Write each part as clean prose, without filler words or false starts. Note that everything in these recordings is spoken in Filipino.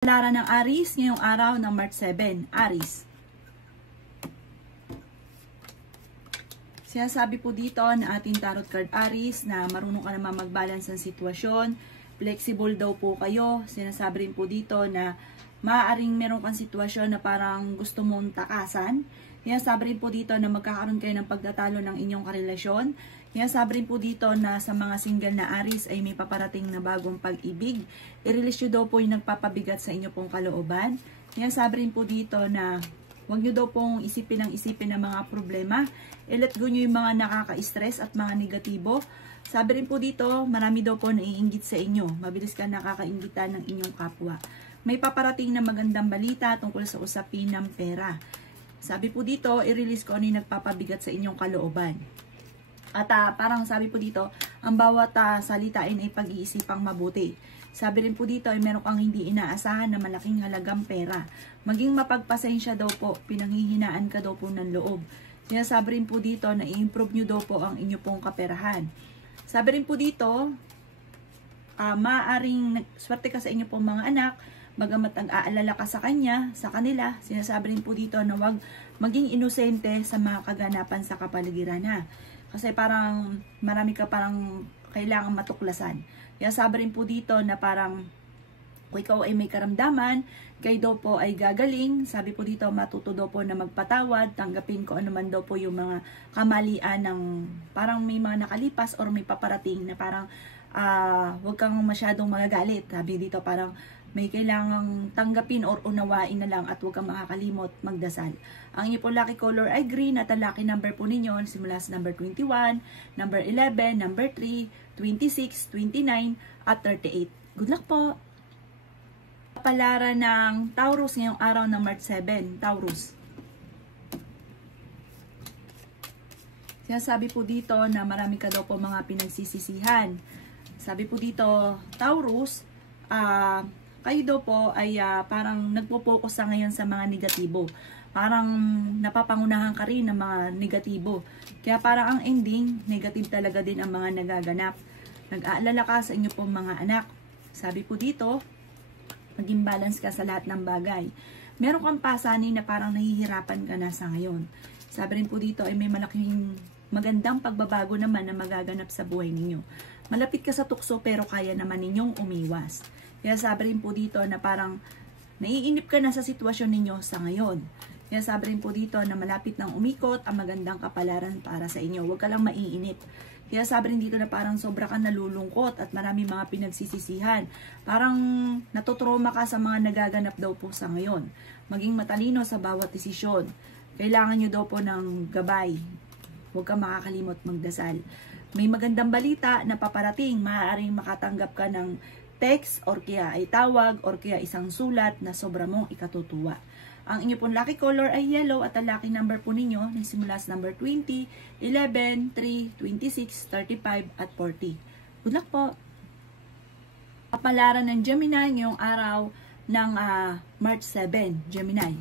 Lara ng Aries ngayong araw ng March 7. Aries. Sinasabi po dito na ating tarot card Aries na marunong ka naman mag-balance ng sitwasyon. Flexible daw po kayo. Sinasabi rin po dito na maaaring meron kang sitwasyon na parang gusto mong takasan. Sinasabi rin po dito na magkakaroon kayo ng pagtatalo ng inyong karelasyon. Sinasabi rin po dito na sa mga single na Aries ay may paparating na bagong pag-ibig. I-release nyo daw po yung nagpapabigat sa inyo pong kalooban. Sinasabi rin po dito na huwag nyo daw pong isipin ng mga problema. I-let go nyo yung mga nakaka-stress at mga negatibo. Sabi rin po dito, marami daw po naiinggit sa inyo. Mabilis ka nakakainggitan ng inyong kapwa. May paparating na magandang balita tungkol sa usapin ng pera. Sabi po dito, i-release ko ano yung nagpapabigat sa inyong kalooban. At parang sabi po dito, ang bawat salitain ay pag-iisipang mabuti. Sabi rin po dito ay meron kang hindi inaasahan na malaking halagang pera. Maging mapagpasensya daw po, pinanghihinaan ka daw po ng loob. Sinasabi rin po dito na i-improve nyo daw po ang inyo pong kaperahan. Sabi rin po dito, maaaring swerte ka sa inyo pong mga anak, bagamat nag-aalala ka sa kanila, sinasabi rin po dito na huwag maging inosente sa mga kaganapan sa kapaligiran na. Kasi parang marami ka parang kailangang matuklasan. Kaya sabi rin po dito na parang kung ikaw ay may karamdaman, kayo daw po ay gagaling. Sabi po dito matuto daw po na magpatawad, tanggapin ko ano man daw po yung mga kamalian ng parang may mga nakalipas or may paparating na parang huwag kang masyadong magagalit. Sabi dito parang may kailangang tanggapin or unawain na lang at huwag kang makakalimot magdasal. Ang inyo po lucky color ay green at ang lucky number po ninyo simula sa number 21, number 11, number 3, 26, 29 at 38. Good luck po! Palara ng Taurus ngayong araw ng March 7. Taurus. Sinasabi po dito na marami ka daw po mga pinagsisisihan. Sabi po dito, Taurus, kayo daw po ay parang nagpo-focus sa ngayon sa mga negatibo. Parang napapangunahan ka rin ng mga negatibo. Kaya parang ang ending, negative talaga din ang mga nagaganap. Nag-aalala ka sa inyo pong mga anak. Sabi po dito, maging balance ka sa lahat ng bagay. Meron kang pasanin na parang nahihirapan ka na sa ngayon. Sabi rin po dito ay may malaking magandang pagbabago naman na magaganap sa buhay ninyo. Malapit ka sa tukso pero kaya naman ninyong umiwas. Kaya sabi rin po dito na parang naiinip ka na sa sitwasyon ninyo sa ngayon. Kaya sabi rin po dito na malapit nang umikot ang magandang kapalaran para sa inyo. Huwag ka lang maiinip. Kaya sabi rin dito na parang sobra ka nalulungkot at marami mga pinagsisisihan. Parang natutroma ka sa mga nagaganap daw po sa ngayon. Maging matalino sa bawat desisyon. Kailangan nyo daw po ng gabay. Huwag kang makakalimot magdasal. May magandang balita na paparating. Maaaring makatanggap ka ng text or kaya ay tawag or kaya isang sulat na sobra mong ikatutuwa. Ang inyo pong lucky color ay yellow at ang lucky number po ninyo na simula sa number 20, 11, 3, 26, 35 at 40. Good luck po! Kapalaran ng Gemini ngayong araw ng March 7, Gemini.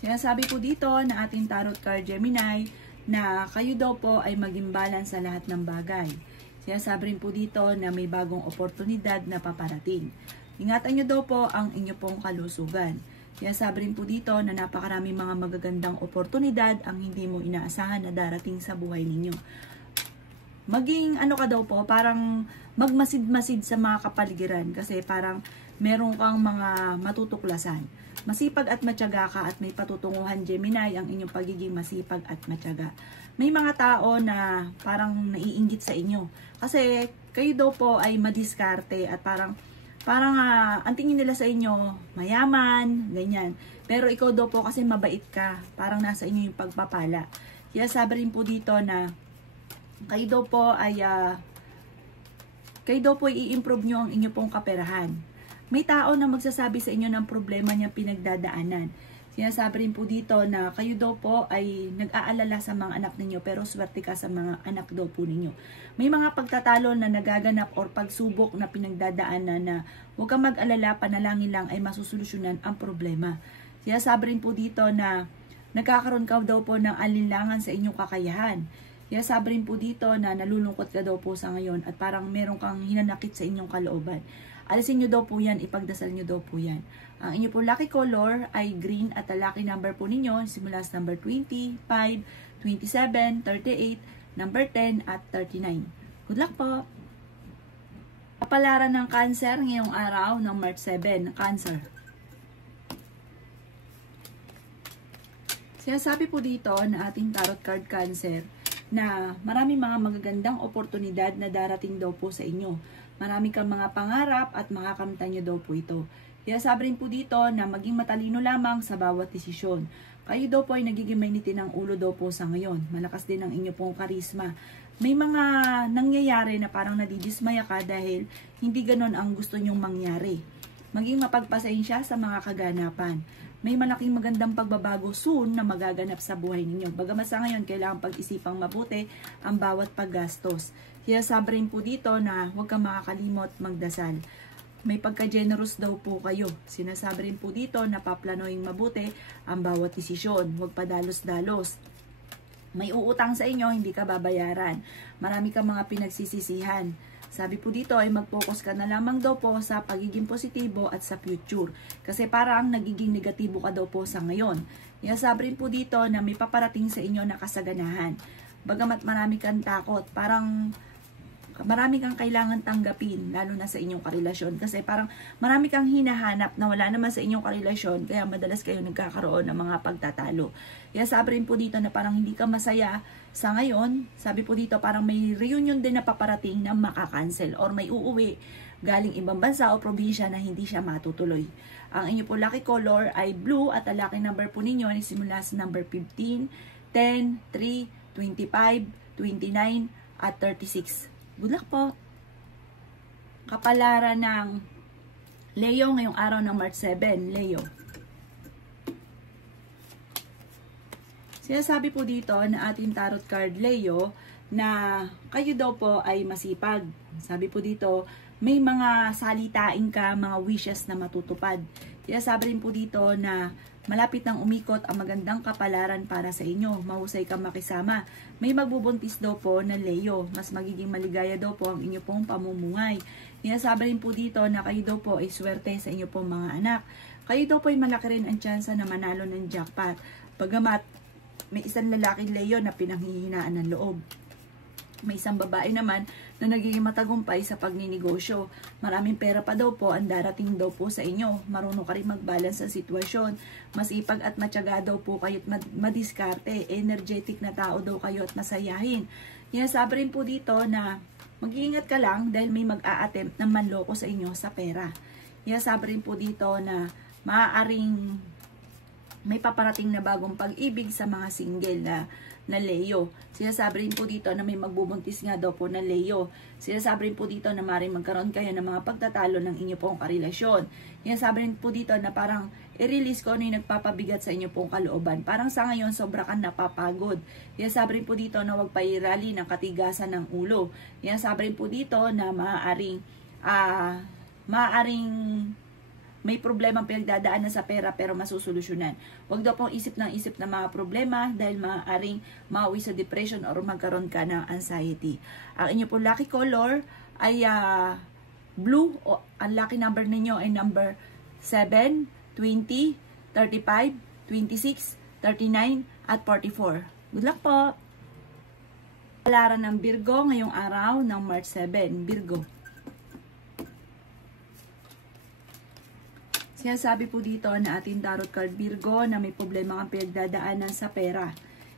Sinasabi po dito na ating tarot card Gemini na kayo daw po ay maging balance sa lahat ng bagay. Sinasabi rin po dito na may bagong oportunidad na paparating. Ingatan nyo daw po ang inyo pong kalusugan. Sinasabi rin po dito na napakaraming mga magagandang oportunidad ang hindi mo inaasahan na darating sa buhay ninyo. Maging ano ka daw po, parang magmasid-masid sa mga kapaligiran kasi parang meron kang mga matutuklasan. Masipag at matyaga ka at may patutunguhan Gemini ang inyong pagiging masipag at matyaga. May mga tao na parang naiinggit sa inyo. Kasi kayo daw po ay madiskarte at parang ang tingin nila sa inyo mayaman, ganyan. Pero ikaw daw po kasi mabait ka. Parang nasa inyo yung pagpapala. Kaya sabi rin po dito na kayo daw po ay i-improve nyo ang inyo pong kaperahan. May tao na magsasabi sa inyo ng problema niya pinagdadaanan. Sinasabi rin po dito na kayo daw po ay nag-aalala sa mga anak ninyo pero swerte ka sa mga anak daw po ninyo. May mga pagtatalo na nagaganap or pagsubok na pinagdadaanan na huwag kang mag-alala, panalangin lang ay masusolusyonan ang problema. Sinasabi rin po dito na nagkakaroon ka daw po ng alinlangan sa inyong kakayahan. Kaya sabi rin po dito na nalulungkot ka daw po sa ngayon at parang meron kang hinanakit sa inyong kalooban. Alisin nyo daw po yan, ipagdasal nyo daw po yan. Ang inyo po lucky color ay green at ang lucky number po ninyo simula sa number 20, 5, 27, 38, number 10 at 39. Good luck po! Kapalaran ng Cancer ngayong araw ng March 7, Cancer. Sinasabi po dito na ating tarot card Cancer na maraming mga magagandang oportunidad na darating daw po sa inyo. Marami kang mga pangarap at makakamtan nyo daw po ito. Kaya sabi rin po dito na maging matalino lamang sa bawat desisyon. Kayo daw po ay nagiging mainitin ng ulo daw po sa ngayon. Malakas din ang inyo pong karisma. May mga nangyayari na parang nadidismaya ka dahil hindi ganon ang gusto nyong mangyari. Maging mapagpasensya sa mga kaganapan. May malaking magandang pagbabago soon na magaganap sa buhay ninyo. Bagamat sa ngayon, kailangan pag-isipang mabuti ang bawat paggastos. Kaya sabi rin po dito na huwag kang makakalimot magdasal. May pagka-generous daw po kayo. Sinasabi rin po dito na paplanoing mabuti ang bawat desisyon. Huwag padalos-dalos. May uutang sa inyo, hindi ka babayaran. Marami kang mga pinagsisisihan. Sabi po dito ay mag-focus ka na lamang daw po sa pagiging positibo at sa future. Kasi parang nagiging negatibo ka daw po sa ngayon. Kaya sabi rin po dito na may paparating sa inyo na kasaganahan. Bagamat marami kang takot, parang marami kang kailangan tanggapin, lalo na sa inyong karelasyon. Kasi parang marami kang hinahanap na wala naman sa inyong karelasyon, kaya madalas kayo nagkakaroon ng mga pagtatalo. Kaya sabi rin po dito na parang hindi ka masaya sa ngayon. Sabi po dito parang may reunion din na paparating na makakancel or may uuwi galing ibang bansa o probinsya na hindi siya matutuloy. Ang inyo po lucky color ay blue at ang lucky number po ninyo ay simula sa number 15, 10, 3, 25, 29 at 36. Good luck po! Kapalaran ng Leo ngayong araw ng March 7, Leo. Sinasabi po dito na ating tarot card Leo na kayo daw po ay masipag. Sabi po dito, may mga salitain ka, mga wishes na matutupad. Kaya sabi rin po dito na malapit nang umikot ang magandang kapalaran para sa inyo. Mahusay kang makisama. May magbubuntis daw po na Leo. Mas magiging maligaya daw po ang inyo pong pamumuhay. Sinasabi rin po dito na kayo daw po ay swerte sa inyo pong mga anak. Kayo daw po ay malaki rin ang tsansa na manalo ng jackpot. Bagamat may isang lalaking Leo na pinanghihinaan ng loob. May isang babae naman na nagiging matagumpay sa pagninegosyo. Maraming pera pa daw po ang darating daw po sa inyo. Marunong ka rin mag-balance sa sitwasyon. Masipag at matyaga daw po kayo at madiskarte. Energetic na tao daw kayo at masayahin. Sabi rin po dito na mag-iingat ka lang dahil may mag-a-attempt na manloko sa inyo sa pera. Sabi rin po dito na maaaring may paparating na bagong pag-ibig sa mga single na Leo. Sinasabi rin po dito na may magbubuntis nga daw po na Leo. Sinasabi rin po dito na maaaring magkaroon kayo ng mga pagtatalo ng inyo pong karelasyon. Sinasabi rin po dito na parang i-release ko ano yung nagpapabigat sa inyo pong kalooban. Parang sa ngayon sobra kang napapagod. Sinasabi rin po dito na huwag pairali ng katigasan ng ulo. Sinasabi rin po dito na maaaring may problema ang pinagdadaanan sa pera pero masusolusyonan. Huwag daw pong isip ng mga problema dahil maaaring mauwi sa depression or magkaroon ka ng anxiety. Ang inyo po lucky color ay blue. Ang lucky number ninyo ay number 7, 20, 35, 26, 39 at 44. Good luck po! Kapalaran ng Virgo ngayong araw ng March 7, Virgo. Sinasabi po dito na ating tarot card Virgo na may problema kang pinagdadaanan sa pera.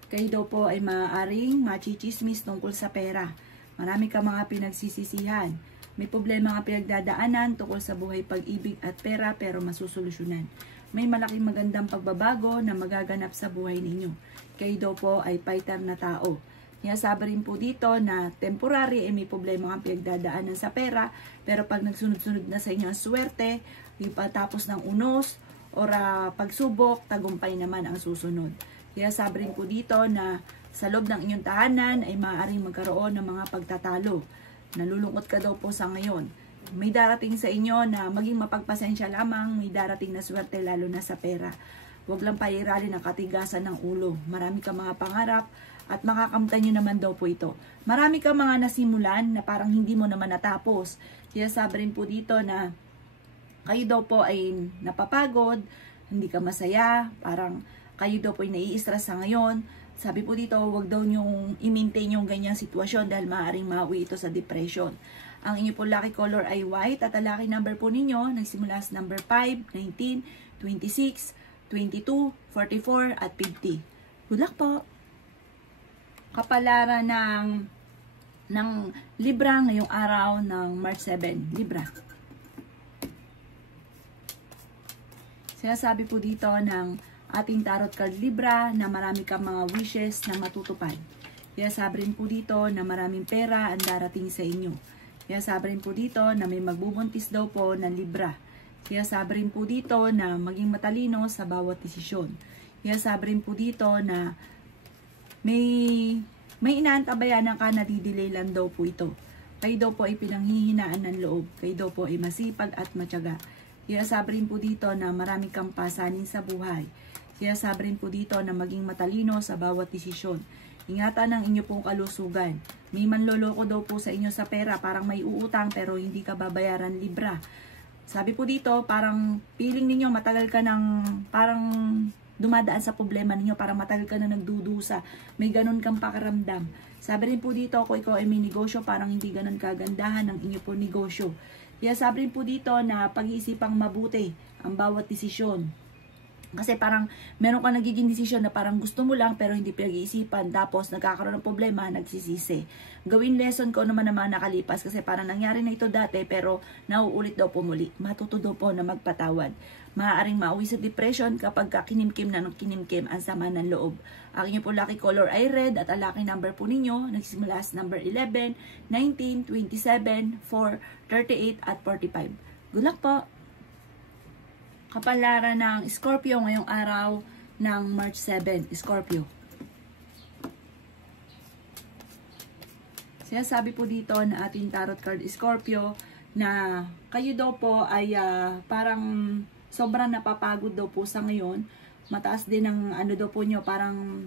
Kayo daw po ay maaaring machichismis tungkol sa pera. Marami ka mga pinagsisisihan. May problema kang pinagdadaanan tungkol sa buhay, pag-ibig at pera pero masusolusyonan. May malaking magandang pagbabago na magaganap sa buhay ninyo. Kayo daw po ay fighter na tao. Sabi rin po dito na temporary may problema kang pinagdadaanan sa pera pero pag nagsunod-sunod na sa inyo ang swerte, yung patapos ng unos or pagsubok, tagumpay naman ang susunod. Sabi rin po dito na sa loob ng inyong tahanan ay maaaring magkaroon ng mga pagtatalo. Nalulungkot ka daw po sa ngayon. May darating sa inyo na maging mapagpasensya lamang, may darating na swerte lalo na sa pera. Huwag lang pairali ng katigasan ng ulo. Marami ka mga pangarap at makakamtan nyo naman daw po ito. Marami kang mga nasimulan na parang hindi mo naman natapos. Sinasabi rin po dito na kayo daw po ay napapagod, hindi ka masaya, parang kayo daw po ay nai-stress sa ngayon. Sabi po dito, wag daw nyong i-maintain yung ganyang sitwasyon dahil maaaring mauwi ito sa depression. Ang inyo po lucky color ay white at ang lucky number po ninyo nagsimula sa number 5, 19, 26, 22, 44 at 50. Good luck po! Kapalaran ng Libra ngayong araw ng March 7. Libra. Sinasabi po dito ng ating tarot card Libra na marami kang mga wishes na matutupad. Sinasabi rin po dito na maraming pera ang darating sa inyo. Sinasabi rin po dito na may magbubuntis daw po ng Libra. Sinasabi rin po dito na maging matalino sa bawat desisyon. Sinasabi rin po dito na may inaantabayanan ka na didelay lang daw po ito. Kayo daw po ay pinanghihinaan ng loob. Kayo daw po ay masipag at matyaga. Sinasabi rin po dito na marami kang pasanin sa buhay. Sinasabi rin po dito na maging matalino sa bawat desisyon. Ingatan ang inyo pong kalusugan. May manloloko daw po sa inyo sa pera, parang may uutang pero hindi ka babayaran Libra. Sabi po dito, parang feeling ninyo matagal ka ng parang dumadaan sa problema ninyo, parang matagal ka na nagdudusa. May ganun kang pakiramdam. Sabi rin po dito, kung ikaw ay may negosyo, parang hindi ganun kagandahan ang inyo pong negosyo. Kaya sabi rin po dito na pag-iisipang mabuti ang bawat desisyon. Kasi parang meron ka nagiging desisyon na parang gusto mo lang pero hindi pinag-iisipan. Tapos nagkakaroon ng problema, nagsisisi. Gawin lesson ko naman nakalipas kasi parang nangyari na ito dati pero nauulit daw po muli. Matuto daw po na magpatawad. Maaaring mauwi sa depression kapag kinimkim na ng kinimkim ang sama ng loob. Ang inyo po lucky color ay red at ang lucky number po ninyo nagsimula sa number 11, 19, 27, 4, 38 at 45. Good luck po! Kapalaran ng Scorpio ngayong araw ng March 7. Scorpio. Sinasabi po dito na ating tarot card Scorpio na kayo daw po ay parang sobrang napapagod daw po sa ngayon. Mataas din ang ano daw po nyo, parang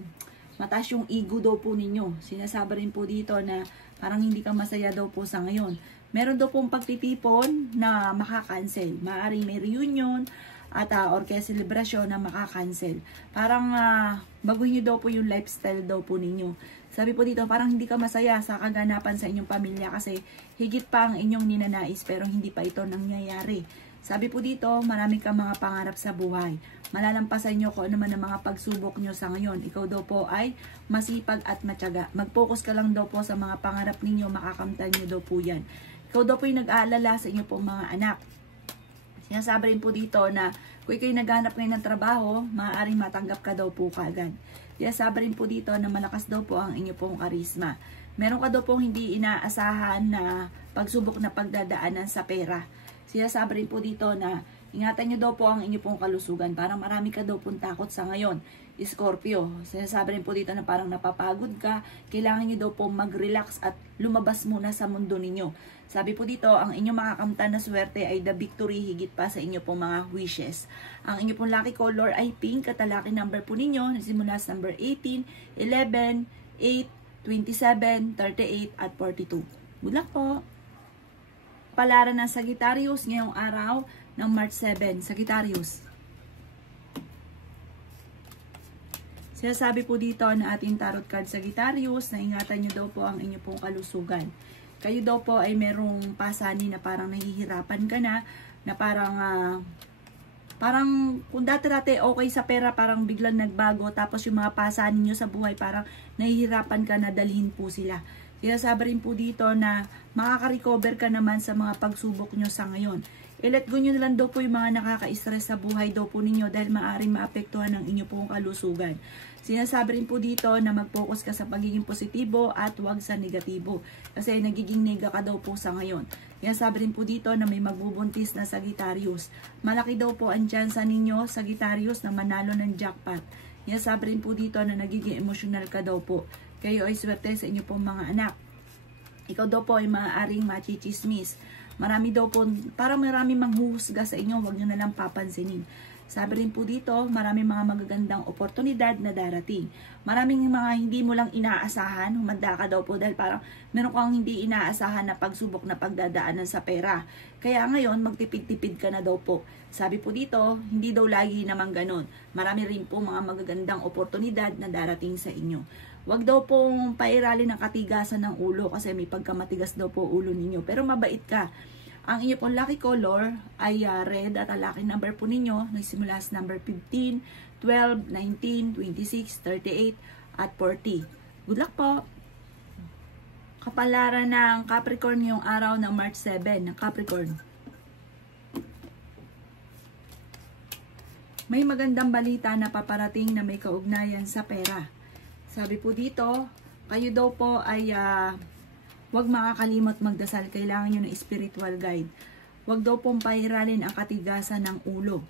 mataas yung ego daw po ninyo. Sinasabi rin po dito na parang hindi ka masaya daw po sa ngayon. Meron daw pong pagtitipon na makakancel. Maaaring may reunion at or kaya celebration na makakancel. Parang baguhin nyo daw po yung lifestyle daw po ninyo. Sabi po dito, parang hindi ka masaya sa kaganapan sa inyong pamilya kasi higit pa ang inyong ninanais pero hindi pa ito nangyayari. Sabi po dito, marami kang mga pangarap sa buhay. Malalampasan nyo kung ano man ang mga pagsubok nyo sa ngayon. Ikaw daw po ay masipag at matyaga. Mag-focus ka lang daw po sa mga pangarap ninyo, makakamtan nyo daw po yan. Ikaw daw po yung nag-aalala sa inyo pong mga anak. Sinasabi rin po dito na kung ikaw'y naghanap ngayon ng trabaho, maaaring matanggap ka daw po kaagad. Sinasabi rin po dito na malakas daw po ang inyo pong karisma. Meron ka daw pong hindi inaasahan na pagsubok na pagdadaanan sa pera. Sinasabi rin po dito na ingatan nyo daw po ang inyo pong kalusugan. Parang marami ka daw pong takot sa ngayon. Scorpio, sinasabi rin po dito na parang napapagod ka. Kailangan nyo daw po mag-relax at lumabas muna sa mundo ninyo. Sabi po dito, ang inyong makakamtan na swerte ay the victory higit pa sa inyo pong mga wishes. Ang inyo pong lucky color ay pink at ang lucky number po ninyo nagsimula sa number 18, 11, 8, 27, 38 at 42. Good luck po! Palaran ng Sagittarius ngayong araw ng March 7. Sagittarius. Sinasabi po dito na ating tarot card Sagittarius na ingatan nyo daw po ang inyo pong kalusugan. Kayo daw po ay merong pasanin na parang nahihirapan ka na parang kung dati-dati okay sa pera, parang biglang nagbago, tapos yung mga pasanin nyo sa buhay, parang nahihirapan ka na dalhin po sila. Sinasabi rin po dito na makaka-recover ka naman sa mga pagsubok nyo sa ngayon. I-let go nyo na lang daw po yung mga nakaka-stress sa buhay daw po ninyo dahil maaaring maapektuhan ang inyo pong kalusugan. Sinasabi rin po dito na mag-focus ka sa pagiging positibo at huwag sa negatibo. Kasi nagiging nega ka daw po sa ngayon. Sinasabi rin po dito na may magbubuntis na Sagittarius. Malaki daw po ang tsansa ninyo, Sagittarius, na manalo ng jackpot. Sinasabi rin po dito na nagiging emosyonal ka daw po. Kayo ay swerte sa inyo pong mga anak. Ikaw daw po ay maaaring machichismis. Marami daw po, parang marami manghuhusga sa inyo, huwag nyo na lang papansinin. Sabi rin po dito, maraming mga magagandang oportunidad na darating. Maraming mga hindi mo lang inaasahan, humanda ka daw po dahil parang meron kang hindi inaasahan na pagsubok na pagdadaanan sa pera. Kaya ngayon, magtipid-tipid ka na daw po. Sabi po dito, hindi daw lagi naman ganun. Marami rin po mga magagandang oportunidad na darating sa inyo. Huwag daw pong pairalin ng katigasan ng ulo kasi may pagkamatigas daw po ulo ninyo. Pero mabait ka. Ang inyo pong lucky color ay red at ang lucky number po ninyo nagsimula sa number 15, 12, 19, 26, 38 at 40. Good luck po! Kapalaran ng Capricorn ngayong araw ng March 7 ng Capricorn. May magandang balita na paparating na may kaugnayan sa pera. Sabi po dito, kayo daw po ay huwag makakalimot magdasal. Kailangan nyo ng spiritual guide. Huwag daw pong pairalin ang katigasan ng ulo.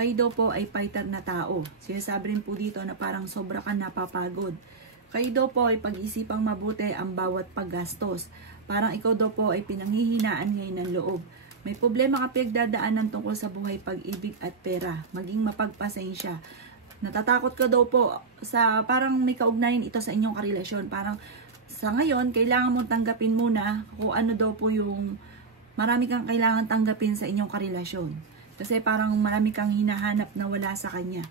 Kayo daw po ay fighter na tao. Sinasabi rin po dito na parang sobra ka napapagod. Kayo daw po ay pag-isipang mabuti ang bawat paggastos. Parang ikaw daw po ay pinanghihinaan ngayon ng loob. May problema ka pinagdadaanan tungkol sa buhay, pag-ibig at pera. Maging mapagpasensya. Natatakot ka daw po sa parang may kaugnayan ito sa inyong karelasyon. Parang sa ngayon, kailangan mong tanggapin muna kung ano daw po yung marami kang kailangan tanggapin sa inyong karelasyon. Kasi parang marami kang hinahanap na wala sa kanya.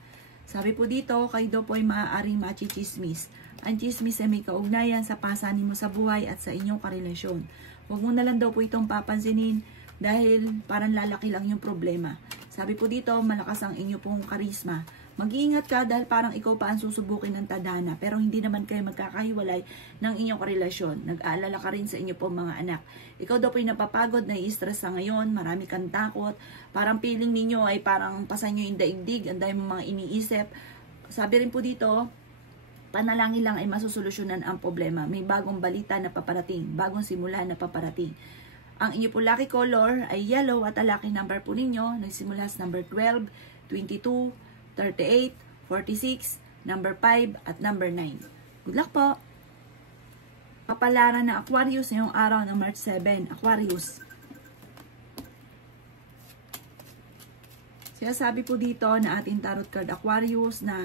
Sabi po dito, kayo daw po ay maaaring machichismis. Ang chismis ay may kaugnayan sa pasanin mo sa buhay at sa inyong karelasyon. Huwag mo na lang daw po itong papansinin dahil parang lalaki lang yung problema. Sabi po dito, malakas ang inyo pong karisma. Mag-iingat ka dahil parang ikaw pa ang susubukin ng tadhana pero hindi naman kayo magkakahiwalay ng inyong karelasyon. Nag-aalala ka rin sa inyo pong mga anak. Ikaw daw po yung napapagod, nai-stress sa ngayon, marami kang takot. Parang feeling ninyo ay parang pasan nyo yung daigdig, ang dahil mga iniisip. Sabi rin po dito, panalangin lang ay masusolusyonan ang problema. May bagong balita na paparating, bagong simula na paparating. Ang inyo po lucky color ay yellow at ang lucky number po ninyo nagsimula sa number 12, 22, 38, 46, number 5, at number 9. Good luck po! Kapalaran ng Aquarius ngayong araw ng March 7. Aquarius. Sinasabi po dito na ating tarot card Aquarius na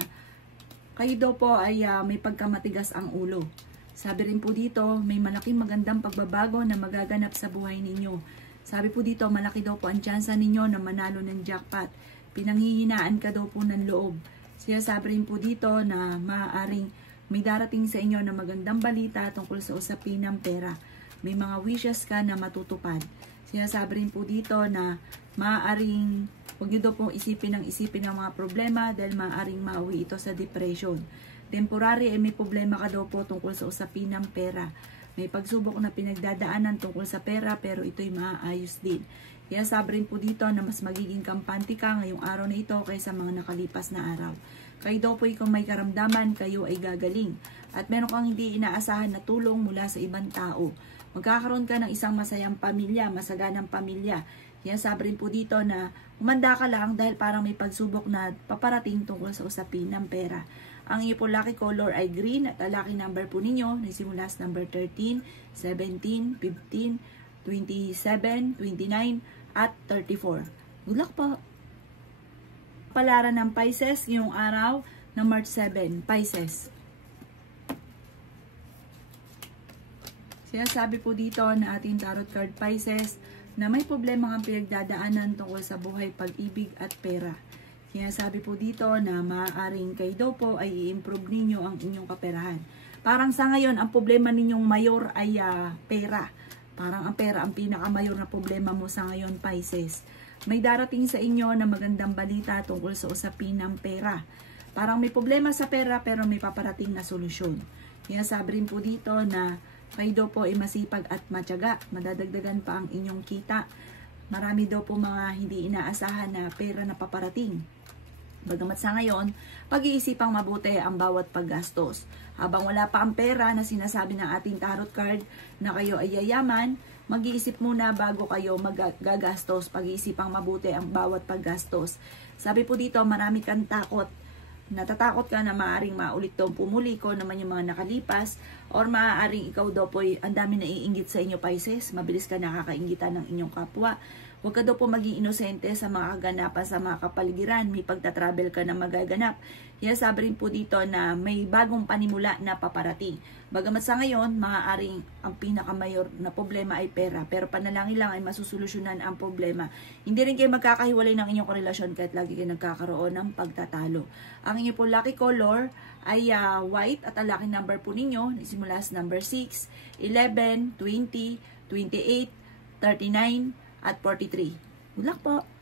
kayo daw po ay may pagkamatigas ang ulo. Sabi rin po dito, may malaking magandang pagbabago na magaganap sa buhay ninyo. Sabi po dito, malaki daw po ang tsansa ninyo na manalo ng jackpot. Pinanghihinaan ka daw po ng loob. Sinasabi rin po dito na maaaring may darating sa inyo na magandang balita tungkol sa usapin ng pera. May mga wishes ka na matutupad. Sinasabi rin po dito na maaaring huwag nyo daw pong isipin ng mga problema dahil maaaring mauwi ito sa depression. Temporary ay may problema ka daw po tungkol sa usapin ng pera. May pagsubok na pinagdadaanan tungkol sa pera pero ito'y maaayos din. Kaya sabi rin po dito na mas magiging kampante ka ngayong araw na ito kaysa mga nakalipas na araw. Kayo daw po kung may karamdaman, kayo ay gagaling. At meron kang hindi inaasahan na tulong mula sa ibang tao. Magkakaroon ka ng isang masayang pamilya, masaganang pamilya. Kaya sabi rin po dito na umanda ka lang dahil parang may pagsubok na paparating tungkol sa usapin ng pera. Ang iyo po lucky color ay green at ang lucky number po ninyo nagsimula sa number 13, 17, 15, 27, 29, at 34. Good luck po! Palaran ng Pisces ngayong araw ng March 7. Pisces. Sinasabi po dito na ating tarot card Pisces na may problema ang pinagdadaanan tungkol sa buhay, pag-ibig at pera. Sinasabi po dito na maaaring kayo daw po ay i-improve ninyo ang inyong kaperahan. Parang sa ngayon, ang problema ninyong mayor ay pera. Parang ang pera ang pinakamayor na problema mo sa ngayon, Pisces. May darating sa inyo na magandang balita tungkol sa usapin ng pera. Parang may problema sa pera pero may paparating na solusyon. Kaya sabi rin po dito na kayo daw po ay masipag at matyaga. Madadagdagan pa ang inyong kita. Marami daw po mga hindi inaasahan na pera na paparating. Bagamat sa ngayon, pag-iisipang mabuti ang bawat paggastos. Habang wala pa ang pera na sinasabi ng ating tarot card na kayo ay yayaman, mag-iisip muna bago kayo magagastos. Pag-iisipang mabuti ang bawat paggastos. Sabi po dito, marami kang takot. Natatakot ka na maaaring maulit daw pumuli ko naman yung mga nakalipas or maaaring ikaw daw po ang dami na iinggit sa inyo, Pisces. Mabilis ka nakakainggitan ng inyong kapwa. Huwag ka daw po maging inosente sa mga kaganapan sa mga kapaligiran. May pagtatravel ka na magaganap. Sabi rin po dito na may bagong panimula na paparating. Bagamat sa ngayon, maaaring ang pinakamayor na problema ay pera. Pero panalangin lang ay masusolusyonan ang problema. Hindi rin kayo magkakahiwalay ng inyong relasyon kahit lagi kayo nagkakaroon ng pagtatalo. Ang inyong po lucky color ay white at ang lucky number po ninyo simula sa number 6, 11, 20, 28, 39, at 43. Good luck po!